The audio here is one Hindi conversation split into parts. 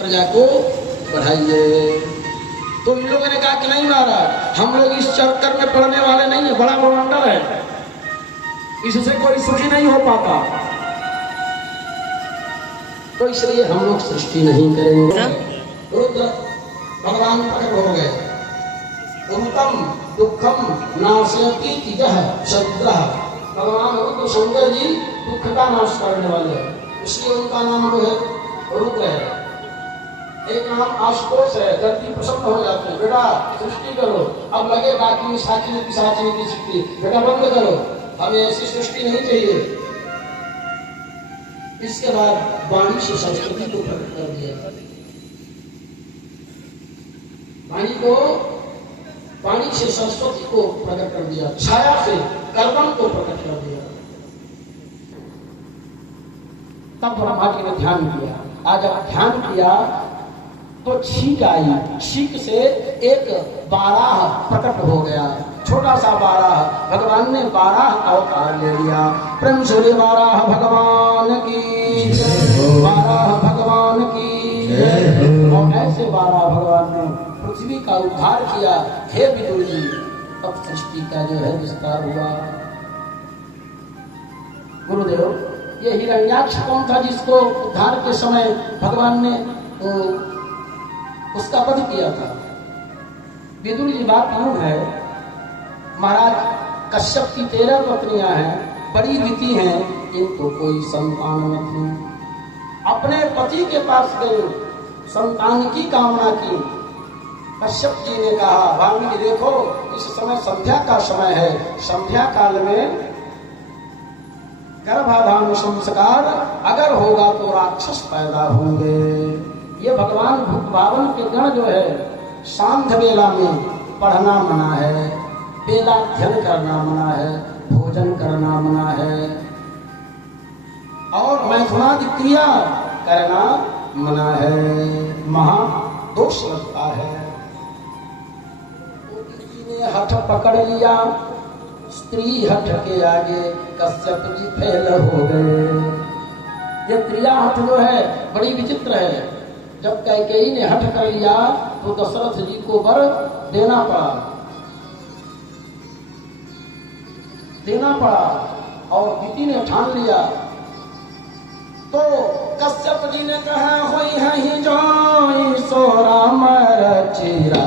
प्रजा को बढ़ाइए। तो इन लोगों ने कहा कि नहीं महाराज, हम लोग इस चक्कर में पड़ने वाले नहीं है, बड़ा ब्रह्मांड है, इससे कोई सुखी नहीं हो पाता, तो इसलिए हम लोग सृष्टि नहीं करेंगे। रुद्र भगवान प्रकट हो गए। उत्तम दुखम नाशयति तिजः शद्रः। भगवान रुद्र शंकर जी दुख का नाश करने वाले हैं, इसलिए उनका नाम है रुद्र है। एक नाम आशुतोष है, धरती प्रसन्न हो जाते हैं, बेटा सृष्टि करो। अब लगे बाकी साचिनी की सृष्टि, बेटा बंद करो, हमें ऐसी सृष्टि नहीं चाहिए। इसके बाद वाणी से संस्कृति को प्रकट कर दिया, वाणी से सरस्वती को प्रकट कर दिया, छाया से कर्दम को प्रकट कर दिया। तब ब्रह्मा जी ने ध्यान किया। आज जब ध्यान किया तो छींक आई, छींक से एक बाराह प्रकट हो गया, छोटा सा बाराह। भगवान ने बाराह अवतार ले लिया। प्रेम से बाराह भगवान की, बाराह भगवान की। और ऐसे बाराह भगवान ने पृथ्वी का उद्धार किया। हे विदुर जी, अब सृष्टि का जो है विस्तार हुआ। गुरुदेव, ये हिरण्याक्ष कौन था जिसको उद्धार के समय भगवान ने उसका वध किया था? विदुर जी, बात यूं है महाराज, कश्यप की 13 पत्नियां हैं, बड़ी रीति हैं, इनको कोई संतान नहीं। अपने पति के पास गए, संतान की कामना की। कश्यप जी ने कहा, वाल्मीकि देखो, इस समय संध्या का समय है, संध्या काल में गर्भाधान संस्कार अगर होगा तो राक्षस पैदा होंगे। ये भगवान भूतभावन के गण जो है, सांध्य वेला में पढ़ना मना है, वेदाध्ययन करना मना है, भोजन करना मना है, और मैथुनादि क्रिया करना मना है, महा दोष लगता है। किसी ने हठ पकड़ लिया, स्त्री हठ के आगे कश्यप जी फेल हो गए। ये क्रिया हठ जो है बड़ी विचित्र है। जब कैकेयी ने हठ कर लिया तो दशरथ जी को वर देना पड़ा, और दिति ने ठान लिया। तो कश्यप जी ने कहा, होई है ही जोई सो राम रचिरा।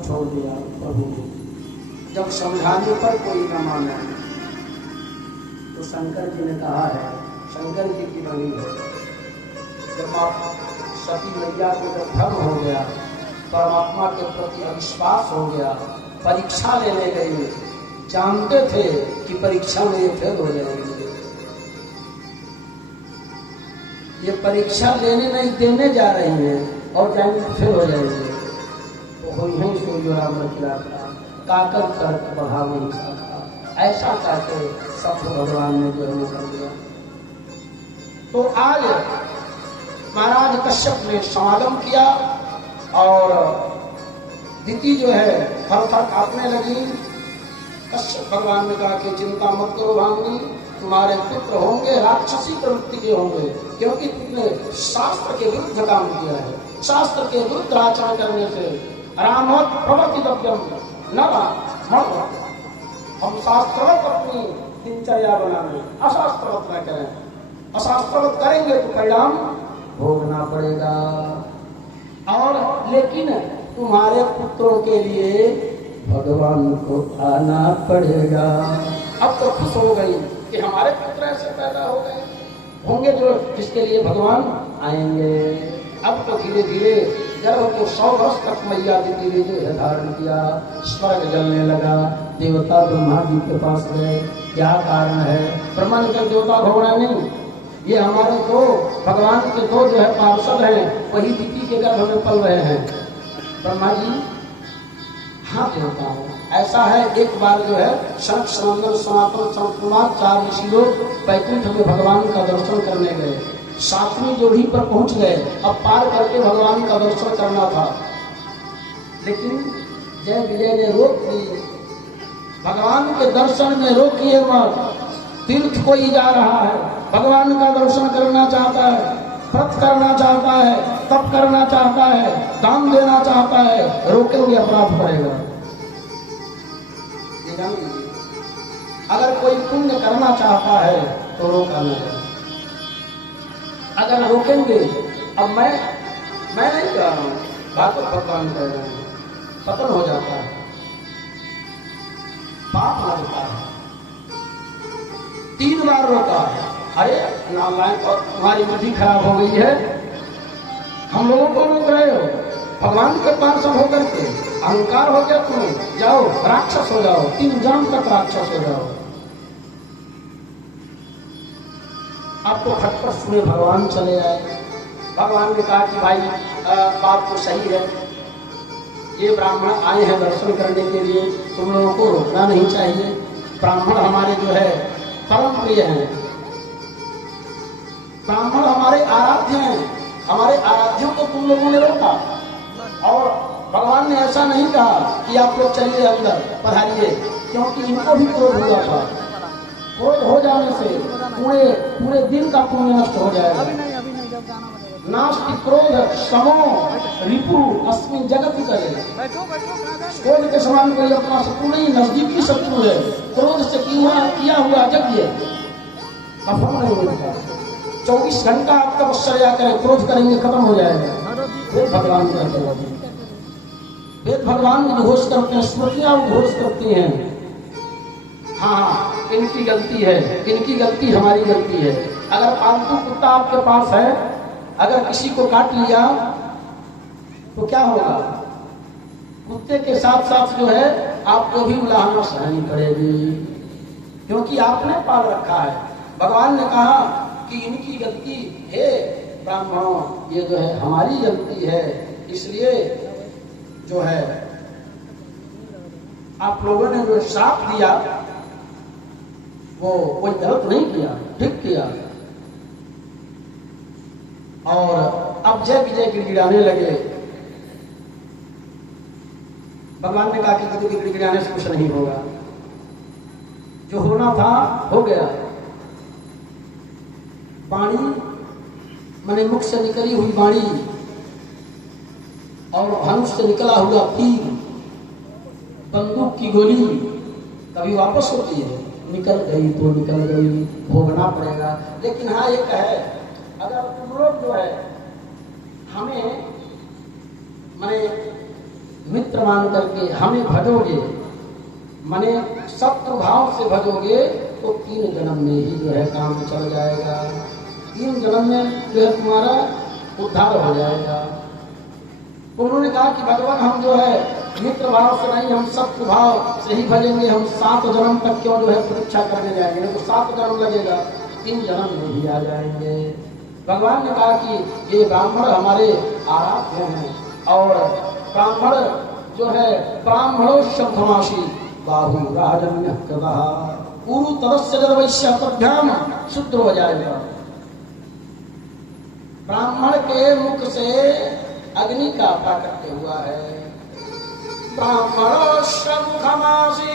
छोड़ दिया प्रभु। जब समझाने पर कोई न माना तो शंकर जी ने कहा है, शंकर जी की वाणी है, जब सती मैया को जब धर्म हो गया, परमात्मा के प्रति अविश्वास हो गया, परीक्षा लेने गए, जानते थे कि परीक्षा में ये फेल हो जाएंगे, ये परीक्षा लेने नहीं देने जा रही हैं और जाएंगे तो फेल हो जाएंगे। जो राम रखिया काकर कर्क बढ़ावे शाखा, ऐसा कहते सब भगवान ने जो है कर दिया। तो आज महाराज कश्यप ने समागम किया और दिति जो है थर थर कांपने लगी। कश्यप भगवान ने कहा कि चिंता मत करो भामिनी, तुम्हारे पुत्र होंगे, राक्षसी प्रवृत्ति के होंगे, क्योंकि तुमने शास्त्र के विरुद्ध काम किया है। शास्त्र के विरुद्ध आचरण करने से रामोत प्रवर्तितव्यम न हम शास्त्रवत अपनी दिनचर्या बनाने, अशास्त्रवत न करें। अशास्त्रवत करेंगे तो परिणाम भोगना पड़ेगा। और लेकिन तुम्हारे पुत्रों के लिए भगवान को आना पड़ेगा। अब तो खुश हो गई कि हमारे पुत्र ऐसे पैदा हो गए होंगे जो जिसके लिए भगवान आएंगे। अब तो धीरे धीरे गर्भ को 100 वर्ष तक मैया देवी देवी ने धारण किया। स्वर्ग जलने लगा। देवता ब्रह्मा जी के पास गए, क्या कारण है? ब्रह्मा ने कहा देवता घोड़ा नहीं, ये हमारे दो भगवान के दो जो है पार्षद हैं, वही दीदी के गर्भ में पल रहे हैं। ब्रह्मा जी हाँ देवता हूँ। ऐसा है, एक बार जो है सनक सनंदन सनातन संत कुमार 4 ऋषि लोग बैकुंठ में भगवान का दर्शन करने गए। 7वीं जोड़ी पर पहुंच गए। अब पार करके भगवान का दर्शन करना था, लेकिन जय विजय ने रोक दी। भगवान के दर्शन में रोकिए मत। तीर्थ कोई जा रहा है, भगवान का दर्शन करना चाहता है, व्रत करना चाहता है, तप करना चाहता है, दान देना चाहता है, रोकेंगे अपराध पड़ेगा। अगर कोई पुण्य करना चाहता है तो रोका न जाए। अगर रोकेंगे, अब मैं नहीं कह रहा हूं, बातों भगवान कह रहे हैं, पतन हो जाता है, पाप लगता है। 3 बार रोका, अरे नालायक, और तुम्हारी बुद्धि खराब हो गई है, हम लोगों को रोक रहे हो, भगवान के पार्षद होकर के अहंकार हो गया तुम्हें, जाओ राक्षस हो जाओ, 3 जन्म तक राक्षस हो जाओ। आपको खटपट सुने भगवान चले आए। भगवान ने कहा कि भाई बात तो सही है, ये ब्राह्मण आए हैं दर्शन करने के लिए, तुम लोगों को रोकना नहीं चाहिए। ब्राह्मण हमारे जो है परम प्रिय हैं, ब्राह्मण हमारे आराध्य हैं, हमारे आराध्यों को तुम लोगों ने रोका। और भगवान ने ऐसा नहीं कहा कि आप लोग चलिए अंदर पधारिए, क्योंकि इनको भी क्रोध हुआ था। क्रोध हो जाने से पूरे दिन का पुण्य नष्ट हो जाएगा। नास्ति क्रोध समो रिपु अस्मिन् जगति करे। क्रोध के समान कोई अपना शत्रु नहीं, नजदीकी शत्रु है। क्रोध से किया हुआ यज्ञ सफल नहीं होता। 24 घंटा आप तपस्या करें, क्रोध करेंगे खत्म हो जाएगा। वेद भगवान कहते हैं, वेद भगवान उद्घोष करते हैं, स्मृतियां उद्घोष करती हैं। हाँ, इनकी गलती है, इनकी गलती हमारी गलती है। अगर पालतू कुत्ता आपके पास है, अगर किसी को काट लिया तो क्या होगा? कुत्ते के साथ साथ जो है आपको भी उलाहना सहनी पड़ेगी, क्योंकि आपने पाल रखा है। भगवान ने कहा कि इनकी गलती है ब्राह्मणों, ये जो है हमारी गलती है, इसलिए जो है आप लोगों ने जो श्राप दिया वो कोई गलत नहीं किया, ठीक किया। और अब जय विजय गिड़गिड़ाने लगे। भगवान ने कहा कि गिड़गिड़ाने से कुछ नहीं होगा, जो होना था हो गया। वाणी माने मुख से निकली हुई वाणी और धनुष से निकला हुआ तीर, बंदूक की गोली कभी वापस होती है? निकल गई तो निकल गई, भोगना पड़ेगा। लेकिन हाँ एक है, अगर तुम लोग जो है हमें माने मित्र मान करके हमें भजोगे, माने शत्रु भाव से भजोगे, तो 3 जन्म में ही जो है काम चल जाएगा। 3 जन्म में जो है तुम्हारा उद्धार हो जाएगा। उन्होंने कहा कि भगवान हम जो है मित्र भाव से नहीं, हम शत्रु भाव से ही भजेंगे। हम 7 जन्म तक क्यों जो है परीक्षा करने जाएंगे, तो 7 जन्म लगेगा, 3 जन्म में ही आ जाएंगे। भगवान ने कहा कि ये ब्राह्मण हमारे आराध्य हैं, और ब्राह्मण जो है ब्राह्मणो शब्दमाशी बाहु राजन्य कृतः कुरु तदस्य जदवैश्य तभ्याम शुद्ध हो जाएगा। ब्राह्मण के मुख से अग्नि का प्राकट्य हुआ है। ब्राह्मणो शमुखमासी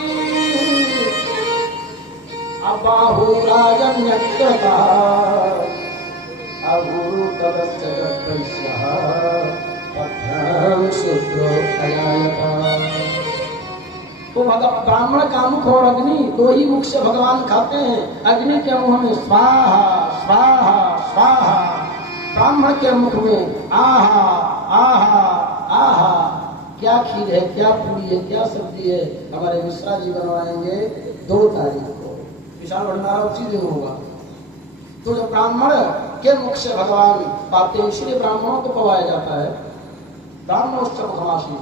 अबाहु राजन्य कृतः अगुरु तदस्य जदवैश्य तभ्याम शुद्ध हो जाएगा। तो ब्राह्मण का मुख और अग्नि, 2 ही मुख से भगवान खाते हैं। अग्नि के मुख में स्वाहा स्वाहा स्वाहा, ब्राह्मण के मुख में आहा आहा आहा। क्या खीर है, क्या पूरी है, क्या सब्जी है, हमारे मिश्रा जी बनवाएंगे 2 तारीख को, विशाल भंडारा उसी दिन होगा। तो जो ब्राह्मण के मुख से भगवान पाते हैं, इसलिए ब्राह्मणों को पवाया जाता है। ब्राह्मणोत्सव घमासी,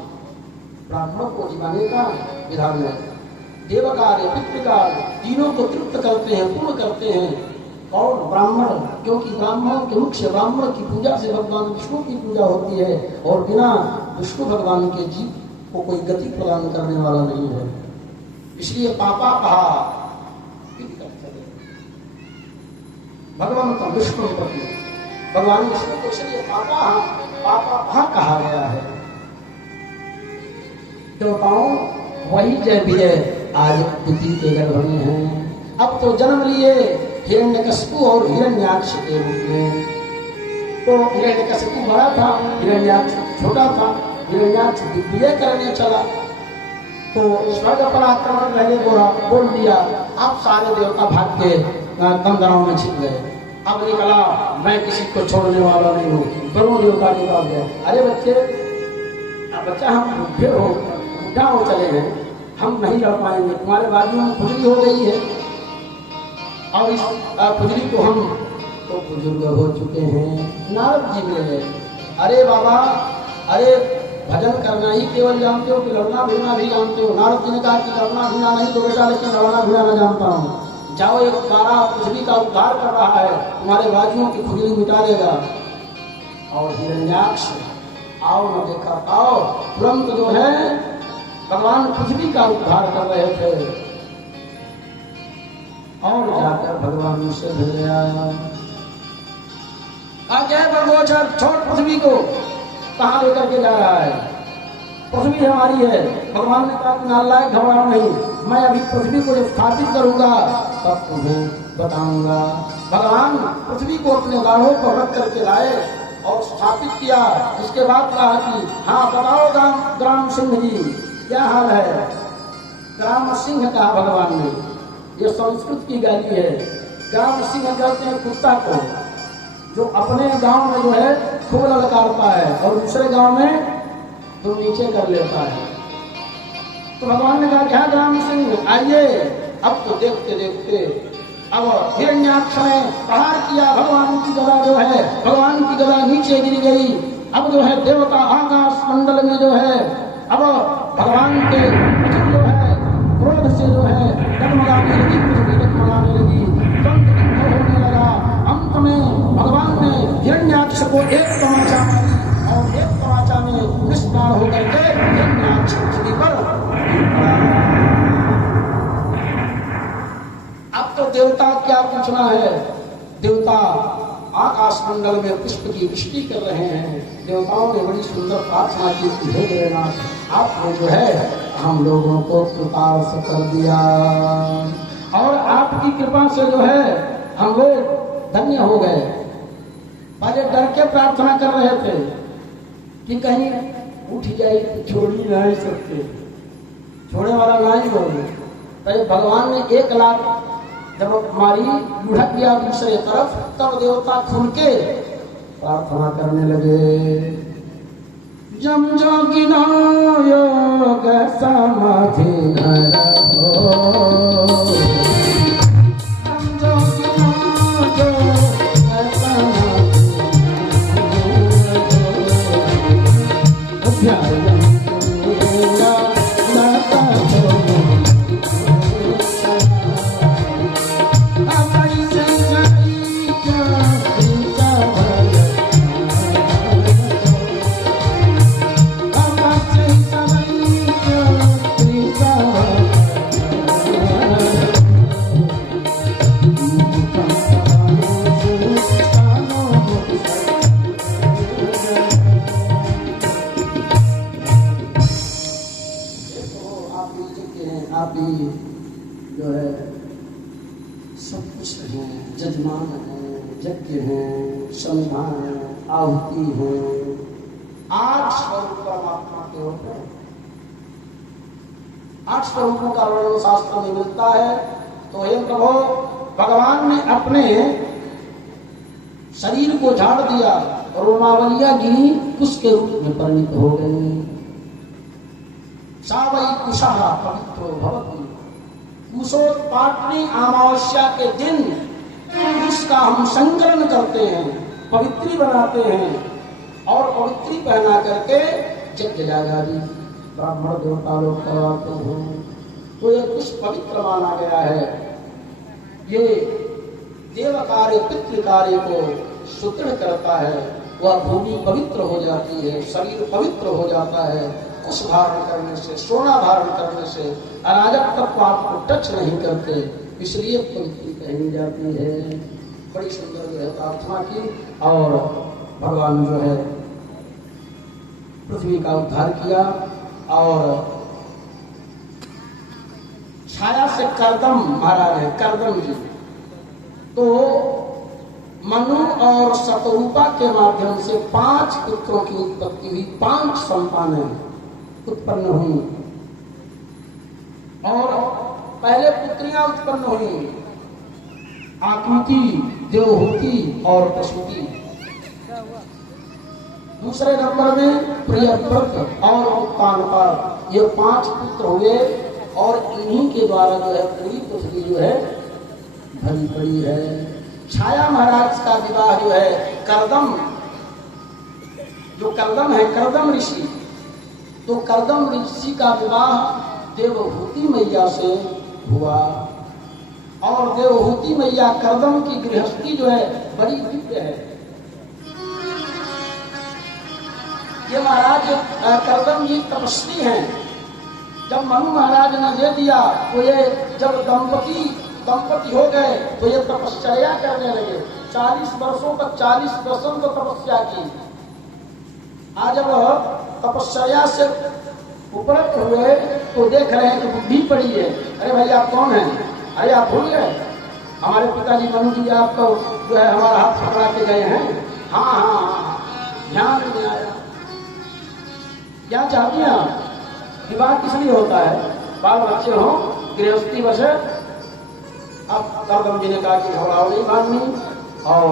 ब्राह्मण को जिमाने का विधान है। देवकार्य पितृकार्य तीनों को तृप्त करते हैं, पूर्ण करते हैं। और ब्राह्मण, क्योंकि ब्राह्मण के मुख्य ब्राह्मण की पूजा से भगवान विष्णु की पूजा होती है, और बिना विष्णु भगवान के जीव को कोई गति प्रदान करने वाला नहीं है। इसलिए पापा कहा भगवान का विष्णु पति, भगवान विष्णु को इसलिए पापा पापा कहा गया है। देवताओं वही जय विजय आज बुद्धि के गर्भ में है। अब तो जन्म लिए हिरण्यकशिपु और हिरण्याक्ष के रूप में। तो हिरण्यकशिपु बड़ा था, हिरण्याक्ष छोटा था। हिरण्याक्ष विजय करने चला तो स्वर्ग पर आक्रमण रहने बोल दिया, अब सारे देवता भाग के कंदराओं में छिप गए। अब निकला, मैं किसी को छोड़ने वाला नहीं हूँ। दोनों देवता निकाल गए। अरे बच्चे, बच्चा हम बुढ़े हो, बुढ़ा हो चले हैं, हम नहीं लड़ पाएंगे, तुम्हारे बाजू में खुजली हो गई है, और इस खुजली को हम तो बुजुर्ग हो चुके हैं। नारद जी मिले, अरे बाबा, अरे भजन करना ही केवल जानते हो कि लड़ना भिड़ना भी जानते हो? नारद जी ने कहा कि लड़ना भिड़ना नहीं तो बेटा, लेकिन लड़ना भिड़ना मैं जानता हूँ। जाओ, एक तारा पृथ्वी का उद्धार कर रहा है, तुम्हारे बाजुओं की खुजली मिटा देगा। और हिरण्याक्ष आओ न देखा आओ, तुरंत जो है भगवान पृथ्वी का उद्धार कर रहे थे, और जाकर भगवान से मिल गया। बरगोचर, छोड़ पृथ्वी को, कहाँ लेकर के जा रहा है? पृथ्वी हमारी है। भगवान ने कहा कि नालायक, घबराओ नहीं, मैं अभी पृथ्वी को जब स्थापित करूंगा तब तुम्हें बताऊंगा। भगवान पृथ्वी को अपने गाढ़ों पर रख करके लाए और स्थापित किया। इसके बाद कहा कि हाँ बताओ ग्राम सिंह जी, क्या हाल है? ग्राम सिंह कहा भगवान ने, ये संस्कृत की गाली है। ग्राम सिंह कहते हैं कुत्ता को, जो अपने गांव में जो है खूब ललकारता है और दूसरे गांव में तो नीचे कर लेता है। तो भगवान ने कहा क्या ग्राम सिंह आइए। अब तो देखते देखते अब हिरण्याक्ष ने प्रहार किया, भगवान की गदा जो है, भगवान की गदा नीचे गिर गई। अब जो है देवता आकाश मंडल में जो है, अब भगवान के जो है क्रोध से जो है डगमगाने लगी, पृथ्वी डगमगाने लगी, कंप होने लगा। अंत में भगवान ने हिरण्याक्ष को एक तमाचा मारी और एक तमाचा में निष्पाण होकर के हिरण्याक्ष पृथ्वी पर अब तो देवता क्या पूछना है, देवता आकाश मंडल में पुष्प की वृष्टि कर रहे हैं। देवताओं ने बड़ी सुंदर प्रार्थना की कि हे देवनाथ, आपने जो है हम लोगों को कृपावश कर दिया, और आपकी कृपा से जो है हम लोग धन्य हो गए। पहले डर के प्रार्थना कर रहे थे कि कहीं उठ जाए तो छोड़ ही नहीं सकते, छोड़ने वाला नहीं होगा। तो भगवान ने 1 लाख जब हमारी लुढ़क गया दूसरे तरफ, तब देवता खुल के प्रार्थना करने लगे। जम जोगिनो योग समाधि आहुति है। 8 स्वरूप परमात्मा के होते हैं। 8 स्वरूपों का वर्णन शास्त्र में मिलता है। तो हे प्रभु, भगवान ने अपने शरीर को झाड़ दिया, रोमावलियां गिरी, कुश के रूप में परिणित हो गई। सावई कुशः पवित्रो भवति, कुशोत्पाटनी अमावस्या के दिन उसका हम संकलन करते हैं, पवित्री बनाते हैं, और पवित्री पहना करके यज्ञ यागादि ब्राह्मण देवता लोग करवाते हैं, तो ये कुछ पवित्र माना गया है। ये देव कार्य पितृ कार्य को सुदृढ़ करता है, वह भूमि पवित्र हो जाती है, शरीर पवित्र हो जाता है। कुश धारण करने से, सोना धारण करने से अराजक तत्व आपको टच नहीं करते, इसलिए पवित्र कही जाती है। बड़ी सुंदर जो है प्रार्थना की और भगवान जो है पृथ्वी का उद्धार किया। और छाया से करदम महाराज है, करदम जी, तो मनु और शतरूपा के माध्यम से 5 पुत्रों की उत्पत्ति हुई, 5 संतानें उत्पन्न हुई। और पहले पुत्रियां उत्पन्न हुई, आकृति, देवहूति और प्रसूति। दूसरे नंबर में प्रियव्रत और उत्तानपाद, ये 5 पुत्र हुए और इन्हीं के द्वारा जो है पूरी पृथ्वी जो है भरी पड़ी है। छाया महाराज का विवाह जो है करदम, जो करदम है, करदम ऋषि, तो करदम ऋषि का विवाह देवहूति मैया से हुआ। और देवहूति मैया करदम की गृहस्थी जो है बड़ी दिव्य है। ये महाराज करदम जी तपस्वी हैं। जब मनु महाराज ने दे दिया तो ये जब दंपति हो गए तो ये तपस्या करने लगे। 40 वर्षों तक 40 वर्षों को तपस्या की। आज जब तपस्या से उपरत हुए तो देख रहे हैं कि बुद्धि पड़ी है। अरे भैया कौन है? अरे आप भूल गए, हमारे पिताजी मनु जी आप तो जो है हमारा हाथ पकड़ा के गए हैं। हाँ, ध्यान नहीं आया। क्या चाहती हैं आप? विवाह किस लिए होता है? बाल बच्चे हो, गृहस्थी बसे। अब करदम जी ने कहा कि घबराओ नहीं माननी, और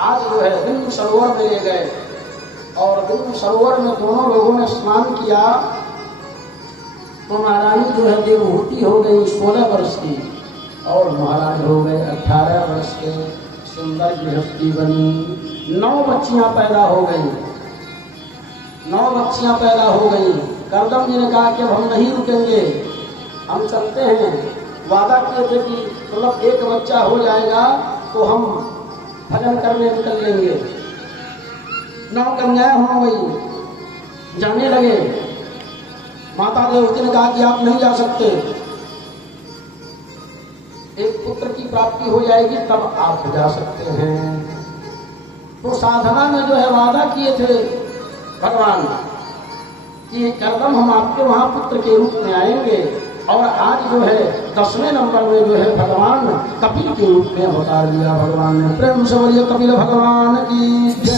आज जो है बिंदु सरोवर में ले गए और बिंदु सरोवर में दोनों लोगों ने स्नान किया। तो महारानी जो है देवहूति हो गई 16 वर्ष की और महाराज हो गए 18 वर्ष के। सुंदर गृहस्थी बनी, 9 बच्चियां पैदा हो गई, 9 बच्चियां पैदा हो गई। करदम जी ने कहा कि अब हम नहीं रुकेंगे, हम चलते हैं। वादा किए थे कि मतलब एक बच्चा हो जाएगा तो हम भजन करने निकल लेंगे। 9 कन्याएं हो गई, जाने लगे। माता देवती ने कहा कि आप नहीं जा सकते, एक पुत्र की प्राप्ति हो जाएगी तब आप जा सकते हैं। तो साधना में जो है वादा किए थे भगवान कि करदम हम आपके वहां पुत्र के रूप में आएंगे। और आज जो है 10वें नंबर में जो है भगवान कपिल के रूप में अवतार लिया भगवान ने। प्रेम से बोलिए कपिल भगवान की जय।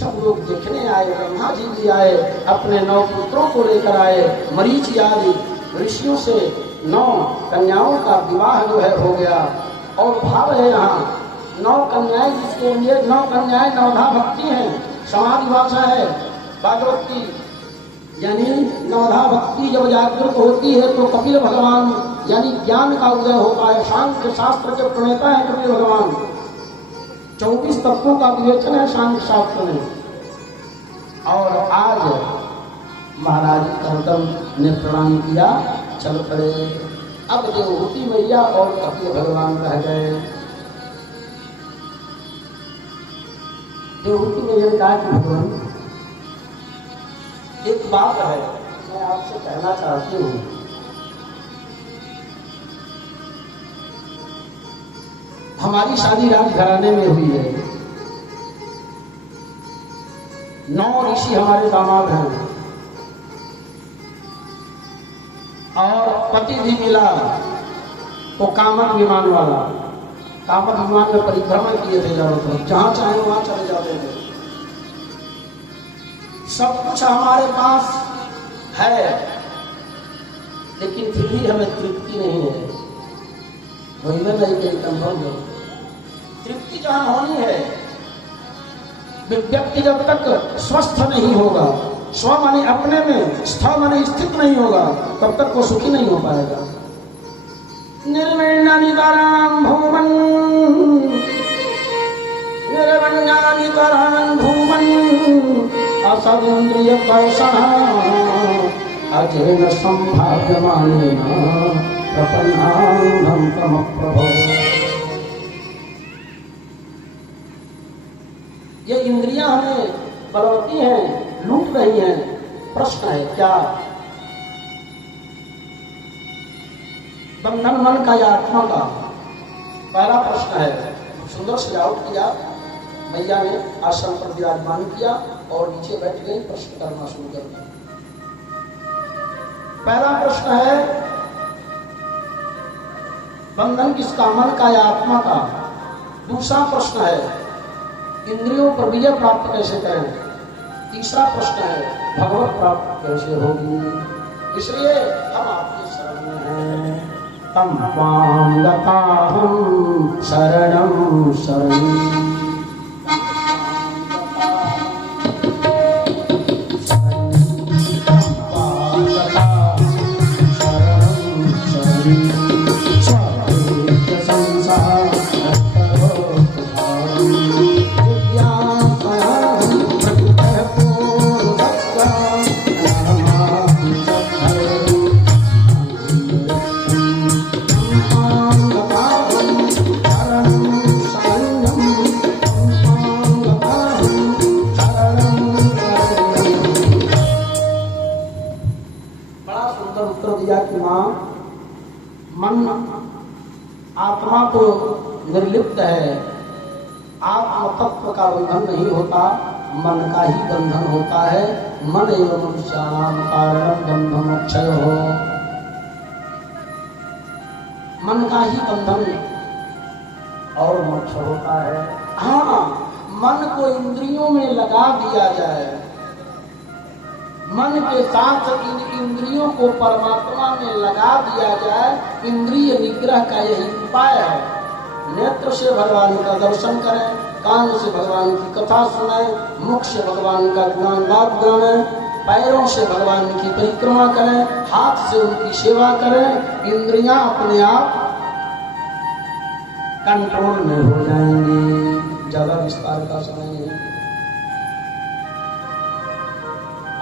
सब लोग देखने आए, ब्रह्मा जी भी आए, अपने 9 पुत्रों को लेकर आए। मरीचि आदि ऋषियों से 9 कन्याओं का विवाह जो है हो गया। और भाव है यहाँ 9 कन्याएं, जिसके लिए 9 कन्याएं नवधा भक्ति हैं। समाधि भाषा है भागवत की, यानी नवधा भक्ति जब जागृत होती है तो कपिल भगवान यानी ज्ञान का उदय होता है। सांख्य शास्त्र के प्रणेता है कपिल भगवान। 24 तत्वों का विवेचन है सांख्य शास्त्र में। और आज महाराज करदम ने प्रणाम किया, चल पड़े। अब देवहूति मैया और कपिल भगवान रह गए। देवहूति मैया ने कहा कि भगवान एक बात है, मैं आपसे कहना चाहती हूँ। हमारी शादी राजघराने में हुई है। 9 ऋषि हमारे दामाद हैं और पति भी मिला तो कामक विमान वाला। कामक विमान में परिभ्रमण किए थे चारों तरफ, जहां चाहे वहां चले जाते थे। सब कुछ हमारे पास है, लेकिन फिर भी हमें तृप्ति नहीं है। वही में नहीं कहीं कंफर्म हो। तृप्ति जहां होनी है, व्यक्ति जब तक स्वस्थ नहीं होगा, स्व माने अपने में, स्थ माने स्थित नहीं होगा, तब तक वो सुखी नहीं हो पाएगा। निर्विण्णनितरां भूमन्, निर्विण्णनितरां भूमन् असदेन्द्रिय कौशल अजेन संभाव्यमानेन प्रपन्नानं तम प्रभो। ये इंद्रियां हमें बलवती हैं, लूट रही हैं। प्रश्न है क्या बंधन मन का या आत्मा का? पहला प्रश्न है। सुंदर सजावट किया, मैया ने आश्रम पर विराजमान किया और नीचे बैठ गई, प्रश्न करना शुरू कर दिया। पहला प्रश्न है बंधन किसका, मन का या आत्मा का? दूसरा प्रश्न है इंद्रियों पर विजय प्राप्त कैसे करें? तीसरा प्रश्न है भगवत प्राप्त कैसे होगी? इसलिए हम आपके शरण में हैं। तम त्वां गताहं शरणं शरणं। मन आत्मा तो निर्लिप्त है, आत्म तत्व का बंधन नहीं होता, मन का ही बंधन होता है। मन एवं मनुष्याणाम कारणं बंधन अक्षय हो। मन का ही बंधन और मोक्ष होता है। हाँ, मन को इंद्रियों में लगा दिया जाए, मन के साथ इन इंद्रियों को परमात्मा में लगा दिया जाए। इंद्रिय निग्रह का यही उपाय है। नेत्र से भगवान का दर्शन करें, कान से भगवान की कथा सुनें, मुख से भगवान का गुणानुवाद गाएं, पैरों से भगवान की परिक्रमा करें, हाथ से उनकी सेवा करें। इंद्रियां अपने आप कंट्रोल में हो जाएंगी। ज्यादा विस्तार का समय नहीं।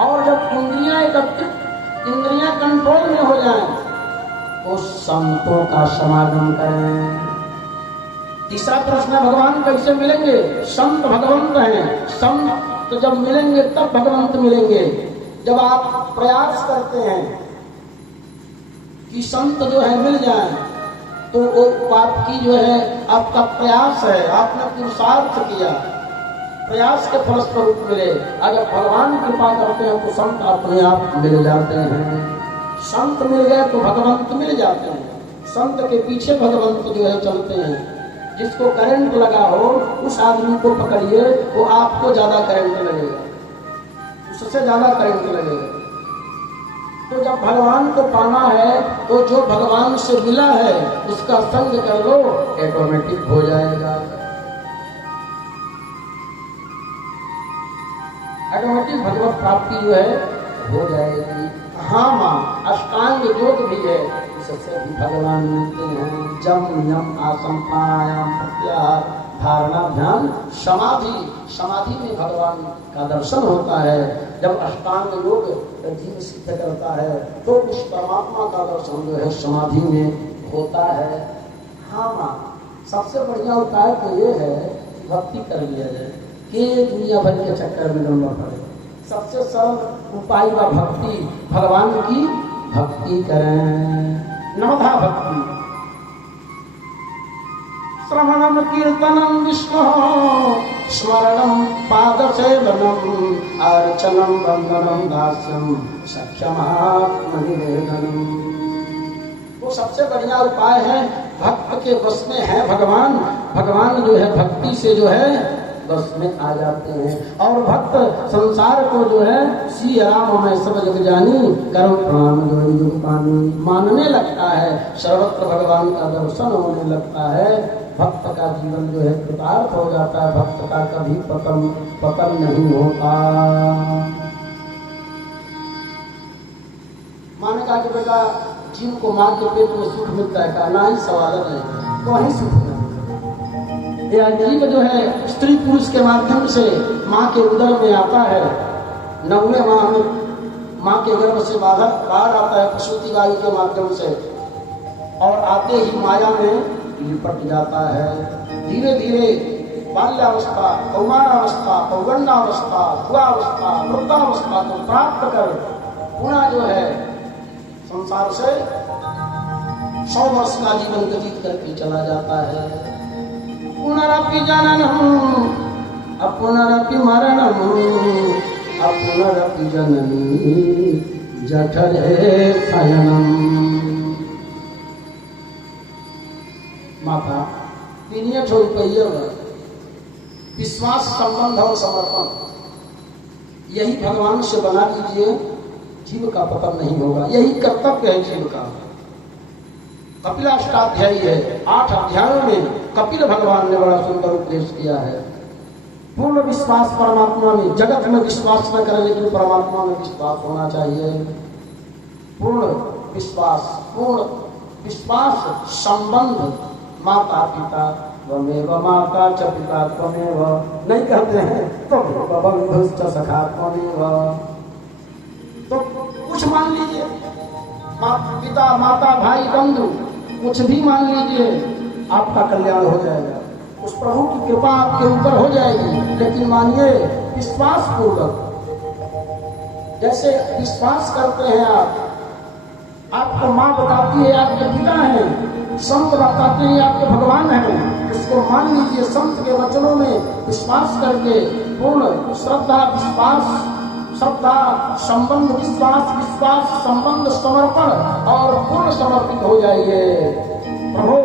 और जब इंद्रियां एकत्रित, इंद्रियां कंट्रोल में हो जाएं, तो संतों का समागम करें। तीसरा प्रश्न, भगवान कैसे मिलेंगे? संत भगवंत हैं। संत तो जब मिलेंगे तब भगवंत मिलेंगे। जब आप प्रयास करते हैं कि संत जो है मिल जाएं, तो वो आपकी जो है आपका प्रयास है, आपने पुरुषार्थ किया, प्रयास के फलस्वरूप मिले। अगर भगवान कृपा करते हैं तो संत अपने आप मिल जाते हैं। संत मिल गए तो भगवंत मिल जाते हैं। संत के पीछे भगवंत जो है चलते हैं। जिसको करंट लगा हो उस आदमी को पकड़िए, वो आपको ज्यादा करंट लगेगा, उससे ज्यादा करंट लगेगा। तो जब भगवान को पाना है तो जो भगवान से मिला है उसका संग कर लो, ऑटोमेटिक हो जाएगा। ऑटोमेटिक भगवत प्राप्ति जो है हो जाएगी। हाँ माँ, अष्टांग योग भी है, इससे भी भगवान मिलते हैं। जम यम आसन प्राणायाम प्रत्याहार धारणा ध्यान समाधि, समाधि में भगवान का दर्शन होता है। जब अष्टांग योग जीव सिद्ध करता है तो उस परमात्मा का दर्शन जो है समाधि में होता है। हाँ माँ, सबसे बढ़िया उपाय तो ये है भक्ति कर लिया जाए कि दुनिया भर के चक्कर में न पड़े। सबसे सरल उपाय व भक्ति, भगवान की भक्ति करें। नवधा भक्ति, श्रवणम कीर्तनम विष्णु स्मरणम पाद सेवनम अर्चनम वंदनम दास्यम सख्यमात्मनिवेदनम। वो सबसे बढ़िया उपाय है। भक्त के बस में है भगवान। भगवान जो है भक्ति से जो है बस में आ जाते हैं। और भक्त संसार को जो है श्री राम मैं सब जग जानी करो प्रणाम जो पानी मानने लगता है। सर्वत्र भगवान का दर्शन होने लगता है। भक्त का जीवन जो है कृतार्थ हो जाता है। भक्त का कभी पतन नहीं होता। माने कहा कि बेटा जीव को माँ के पेट में सुख मिलता है, का ना ही सवाल नहीं, तो वही सुख नहीं। यह जीव जो है स्त्री पुरुष के माध्यम से माँ के उदर में आता है, 9वें माह में माँ के गर्भ से बाहर आता है प्रसूति गायु के माध्यम से, और आते ही माया में लिपट जाता है। धीरे धीरे बाल्यावस्था, कौमारावस्था, पौगंडावस्था, युवावस्था, वृद्धावस्था को प्राप्त कर पुनः जो है संसार से 100 वर्ष का जीवन व्यतीत करके चला जाता है। पुनरपि जननम पुनरपि मरणम पुनरपि जननी जठरे शयनम। माता 3 रुपये विश्वास, संबंध और समर्पण, यही भगवान से बना लीजिए, जीव का पतन नहीं होगा। यही कर्तव्य है जीव का। कपिलाष्टाध्यायी है, 8 अध्यायों में कपिल भगवान ने बड़ा सुंदर उपदेश दिया है। पूर्ण विश्वास परमात्मा में, जगत में विश्वास न करें लेकिन परमात्मा में विश्वास होना चाहिए। पूर्ण विश्वास संबंध, माता पिता त्वमेव माता च पिता त्वमेव, नहीं कहते हैं त्वमेव बंधुश्च सखा त्वमेव। तो कुछ मान लीजिए, पिता माता भाई बंधु कुछ भी मान लीजिए, आपका कल्याण हो जाएगा, उस प्रभु की कृपा आपके ऊपर हो जाएगी। लेकिन मानिए विश्वास पूर्वक, जैसे विश्वास करते हैं आपको माँ बताती है आपके पिता हैं, संत बताते हैं आपके भगवान हैं, उसको मान लीजिए। संत के वचनों में विश्वास करके पूर्ण श्रद्धा संबंध, विश्वास संबंध, समर्पण और पूर्ण समर्पित हो जाइए। प्रभु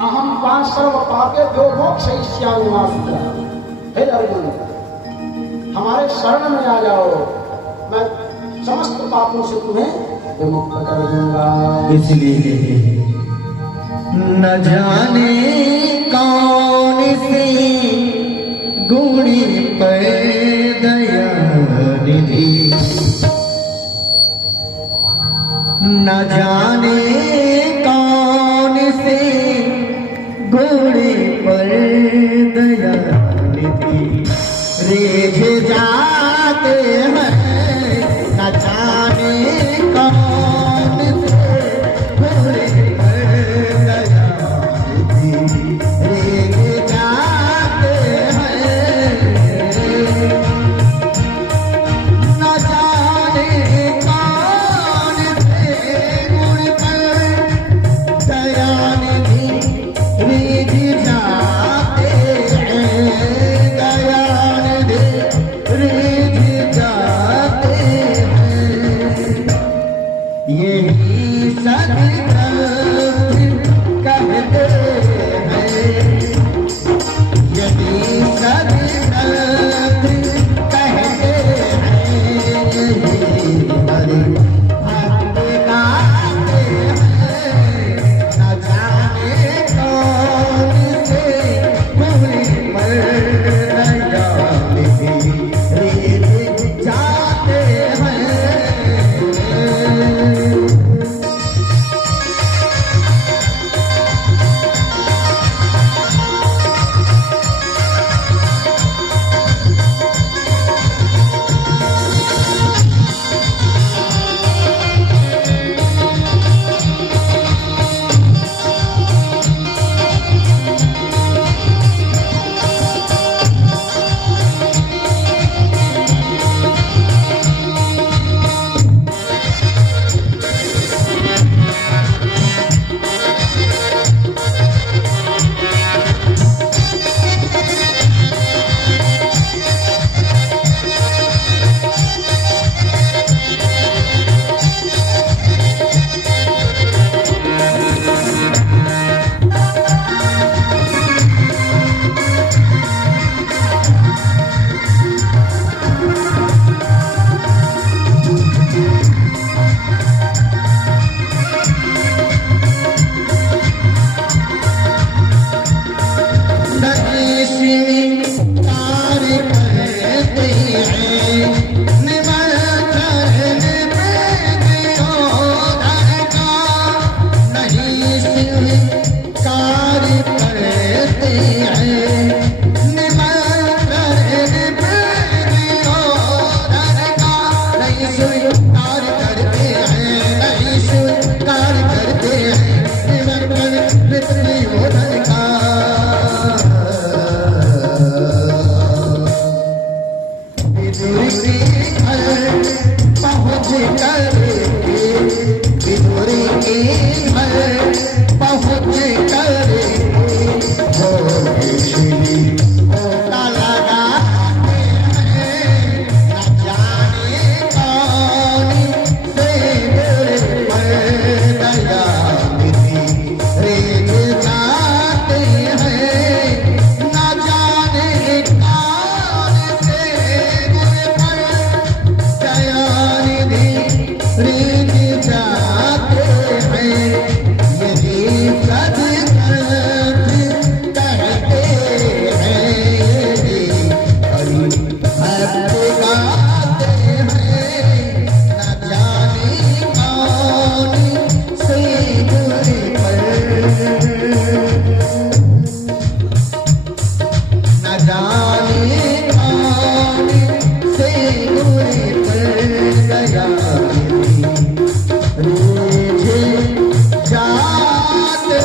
अहम पांच सर्व पापे जो मोक्षयिष्यामि मा शुचः। हे अर्जुन, हमारे शरण में आ जाओ, मैं समस्त पापों से तुम्हें विमुक्त कर दूंगा। इसलिए न जाने कौन सी गुणी पर दया निधि, न जाने कौन से गुणी पर दया निधि, रेझ जाते हैं न जाने कौन से गुणी पर दया निधि, रेझ जाते हैं न जाने कौन से गुण पर रीझ जाते हैं यही सदगत करते हैं यही हरि भक्त गाते हैं न जाने कौन से दूरी पर न जाने कौन से दूरी पर गया रीझ जाते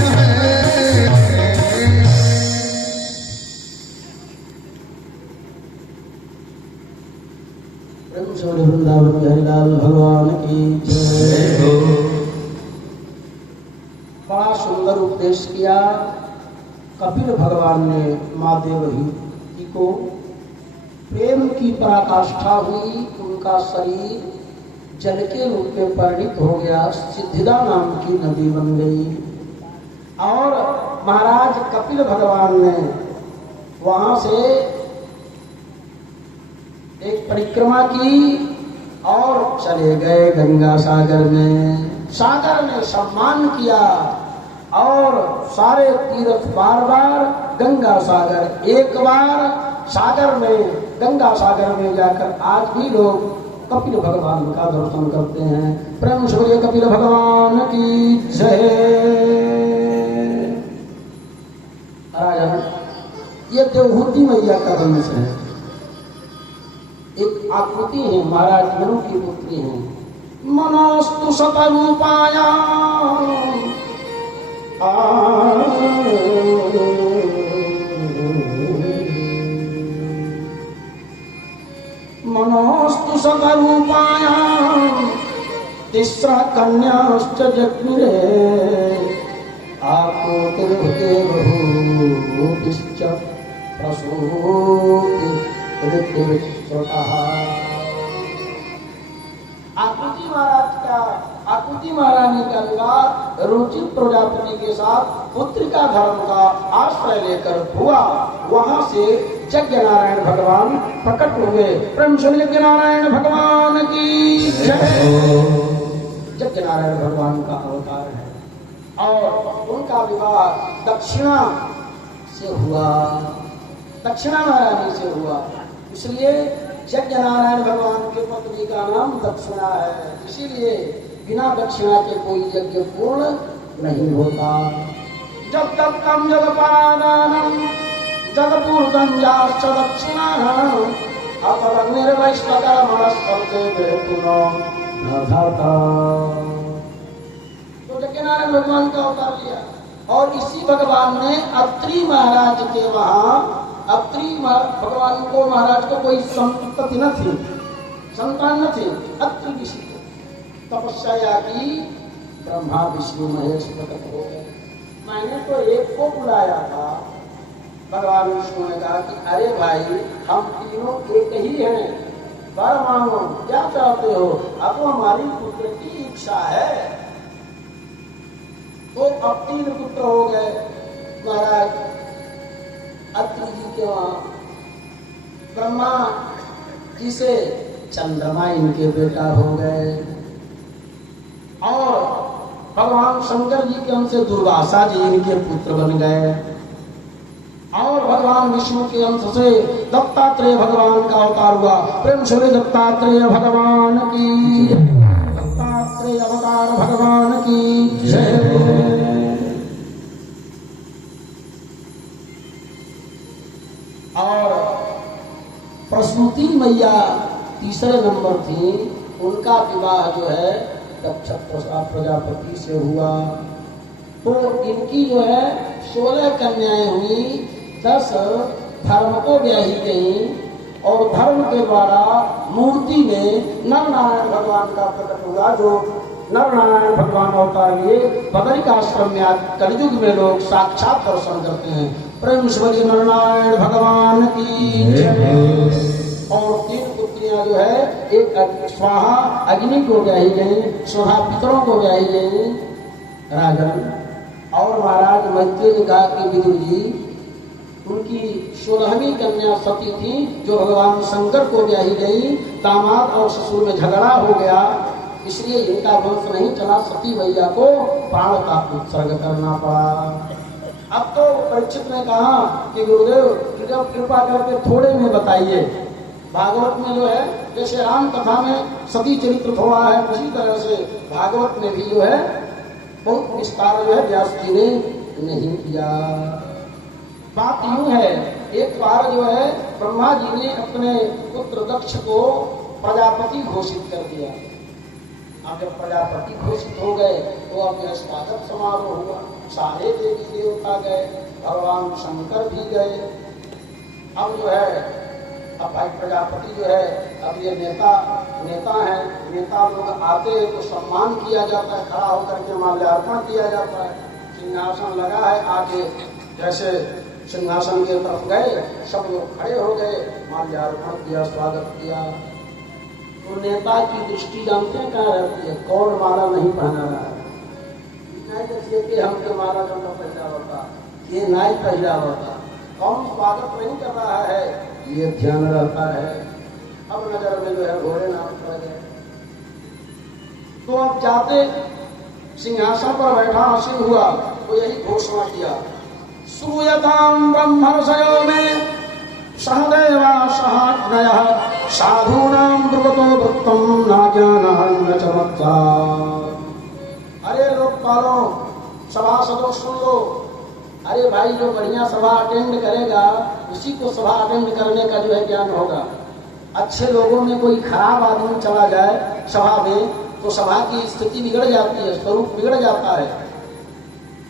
हैं। प्रेम से बोले वृंदावन बिहारी लाल भगवान की जय। बड़ा सुंदर उपदेश किया कपिल भगवान ने माँ देवहूति को। प्रेम की पराकाष्ठा हुई, उनका शरीर जल के रूप में परिणित हो गया, सिद्धिदा नाम की नदी बन गई। और महाराज कपिल भगवान ने वहां से एक परिक्रमा की और चले गए गंगा सागर में। सागर ने सम्मान किया और सारे तीर्थ बार बार गंगा सागर, एक बार सागर में गंगा सागर में जाकर आज भी लोग कपिल भगवान का दर्शन करते हैं। प्रेम से बोलिए कपिल भगवान की जय। राजन, ये देवहूति मैया का वंश है। एक आकृति है, महाराज मनु की पुत्री है। मनोस्तु शतरूपाया मनोस्तु सदरूपायां तिस्रा कन्याश्च जग्मिरे आकृतिर्भृते बहुभिश्च प्रसूति ऋतुविश्रुतः। आकृति महारानी का विवाह रुचि प्रजापति के साथ पुत्रिका धर्म का आश्रय लेकर हुआ। वहां से यज्ञ नारायण भगवान प्रकट हुए। प्रेम से यज्ञ नारायण भगवान की जय। यज्ञ नारायण भगवान का अवतार है और उनका विवाह दक्षिणा से हुआ, दक्षिणा महारानी से हुआ। इसलिए यज्ञ नारायण भगवान के पत्नी का नाम दक्षिणा है। इसीलिए बिना दक्षिणा के कोई यज्ञ पूर्ण नहीं होता। जब तक कम जग पादानम जग पूर्वम जाश्च दक्षिणा अपरग्निर्वैष्णवमनस्पते वेतुनो न धाता। तो यज्ञ नारायण भगवान का अवतार लिया और इसी भगवान ने अत्रि महाराज के वहां, अत्रि भगवान को महाराज को कोई संतति न थी, संतान न थी। अत्रि ऋषि को तपस्या की, ब्रह्मा विष्णु महेश प्रकट हो गए। मैंने तो एक को बुलाया था। भगवान विष्णु ने कहा कि अरे भाई, हम तीनों एक ही हैं, वर मांगो, क्या चाहते हो? अब तो हमारी पुत्र की इच्छा है। तो अब 3 पुत्र हो गए महाराज अत्रि जी के वहां। ब्रह्मा जी से चंद्रमा इनके बेटा हो गए और भगवान शंकर जी के अंश से दुर्वासा जी इनके पुत्र बन गए और भगवान विष्णु के अंश से दत्तात्रेय भगवान का अवतार हुआ। प्रेम से दत्तात्रेय भगवान की, दत्तात्रेय अवतार भगवान की जय। और प्रसूति मैया तीसरे नंबर थी। उनका विवाह जो है दक्ष प्रजापति से हुआ। तो इनकी जो है 16 कन्याएं हुई, 10 धर्म को ब्याही गई और धर्म के द्वारा मूर्ति में नर नारायण भगवान का प्रकट हुआ। जो नर नारायण भगवान अवतार लिए बदरी का आश्रम में आज कलयुग में लोग साक्षात दर्शन करते हैं। प्रेम से नर नारायण भगवान की जय। और 3 पुत्रियां जो है, एक स्वाहा अग्नि को ब्याही गई, स्वधा पितरों को ब्याही गई राजन। और महाराज मैत्री ने कहा कि विदुर जी, उनकी 16वीं कन्या सती थी जो भगवान शंकर को ब्याही गई। दामाद और ससुर में झगड़ा हो गया इसलिए इनका वंश नहीं चला, सती मैया को प्राण का उत्सर्ग करना पड़ा। अब तो परीक्षित ने कहा कि गुरुदेव कृपा करके थोड़े में बताइए। भागवत में जो है जैसे राम कथा में सती चरित्र थोड़ा है, उसी तरह से भागवत में भी जो है बहुत विस्तार जो है व्यास जी ने नहीं किया। बात यूं है, एक बार जो है ब्रह्मा जी ने अपने पुत्र दक्ष को प्रजापति घोषित कर दिया। अब जब प्रजापति घोषित हो गए तो अब यह स्वागत समारोह हुआ, सारे देवी देवता गए, भगवान शंकर भी गए। अब जो है अब भाई प्रजापति जो है अब ये नेता हैं, नेता लोग आते हैं तो सम्मान किया जाता है, खड़ा होकर के माल्यार्पण किया जाता है। सिंहासन लगा है, आगे जैसे सिंहासन के तरफ गए, सब लोग खड़े हो गए, माल्यार्पण किया, स्वागत किया। तो नेता की दृष्टि जानते हैं कहाँ रहती है? कौन माला नहीं पहना रहा है, जैसे हमके माला जो पहला होता, ये नहीं पहला होता, कौन स्वागत नहीं कर रहा है, ये ध्यान रहता है। अब नजर में जो है घोड़े नाम पड़ गए। तो अब जाते सिंहासन पर बैठा आसीन हुआ तो यही घोषणा किया, श्रूयतां ब्रह्मर्षयो में सहदेवा सहाग्नयः साधूनां ब्रुवतो भक्तं नाज्ञानं चमत्कार। अरे लोकपालों, सभासदों सुन लो। अरे भाई, जो बढ़िया सभा अटेंड करेगा उसी को सभा अटेंड करने का जो है ज्ञान होगा। अच्छे लोगों में कोई खराब आदमी चला जाए सभा में तो सभा की स्थिति बिगड़ जाती है, स्वरूप बिगड़ जाता है।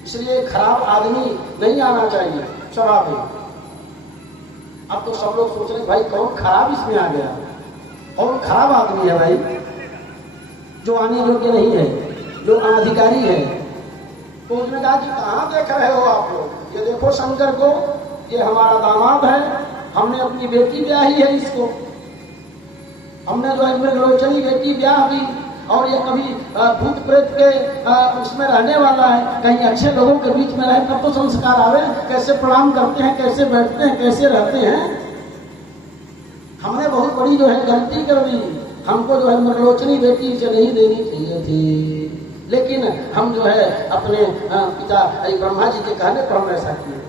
इसलिए खराब आदमी नहीं आना चाहिए सभा में। अब तो सब लोग सोच रहे भाई कौन खराब इसमें आ गया, कौन खराब आदमी है भाई, जो आने योग्य नहीं है, जो अनाधिकारी है। तो उसने कहा कि कहाँ देख रहे हो आप लोग, ये देखो शंकर को, ये हमारा दामाद है, हमने अपनी बेटी ब्याही है इसको, हमने जो है मृगलोचनी बेटी ब्याह दी, और ये कभी भूत प्रेत के उसमें रहने वाला है, कहीं अच्छे लोगों के बीच में रहे तब तो संस्कार आवे, कैसे प्रणाम करते हैं, कैसे बैठते हैं, कैसे रहते हैं। हमने बहुत बड़ी जो है गलती कर दी, हमको जो है मृगलोचनी बेटी से नहीं देनी चाहिए थी, लेकिन हम जो है अपने पिता ब्रह्मा जी के कहने पर हम ऐसा किए।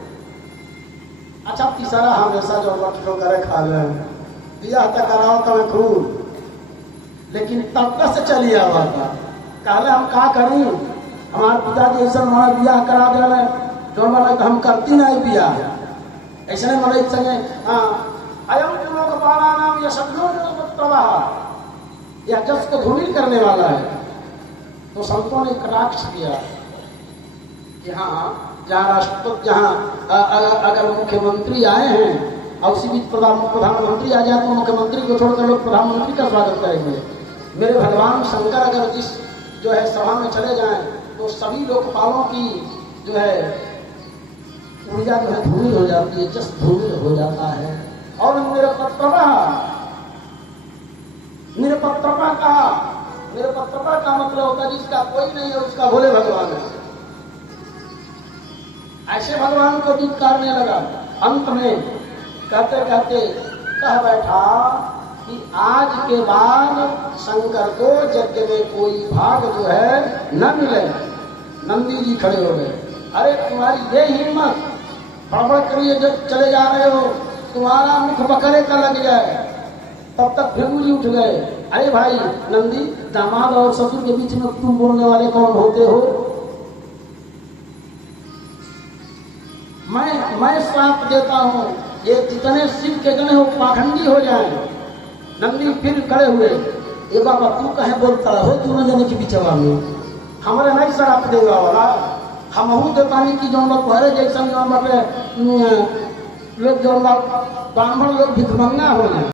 अच्छा, तीसरा हमेशा जो लठ करे खा ले, दिया तक कराओ तो खून, लेकिन तब से चली आवा था। कहले हम का करी, हमारे पिताजी ऐसा हमारा ब्याह करा दे, जो हमारा हम करती नहीं ब्याह, ऐसा हमारे संगे अयम लोग पाला नाम यह जस को धूमिल करने वाला है। तो संतों ने कटाक्ष किया कि हाँ, जहाँ राष्ट्रपति, जहाँ अगर मुख्यमंत्री आए हैं और उसी बीच प्रधानमंत्री आ जाए तो मुख्यमंत्री को छोड़कर लोग प्रधानमंत्री का स्वागत करेंगे। मेरे भगवान शंकर अगर जिस जो है सभा में चले जाएं तो सभी लोकपालों की जो है ऊर्जा जो है धूमिल हो जाती है, जस धूमिल हो जाता है। और निरपत्रता का मतलब होता है जिसका कोई नहीं है उसका भोले भगवान है। ऐसे भगवान को दुत्कारने लगा। अंत में कहते कहते कह बैठा कि आज के बाद शंकर को यज्ञ में कोई भाग जो है न मिले। नंदी जी खड़े हो गए, अरे तुम्हारी ये हिम्मत, फड़फड़ करिए जब चले जा रहे हो, तुम्हारा मुख बकरे का लग जाए। तब तक भृगु जी उठ गए, अरे भाई नंदी, दामाद और ससुर के बीच में तुम बोलने वाले कौन होते हो? मैं श्राप देता हूँ, ये जितने शिव के गणे हो पाखंडी हो जाए। नंदी फिर खड़े हुए, ये बाबा तू कहे बोलता रहो, दोनों जने के बिचवा में हमारे नहीं श्राप देगा वाला, हम देतानी की जो पहले जैसा लोग जो ब्राह्मण लोग भिखमंगा हो जाए।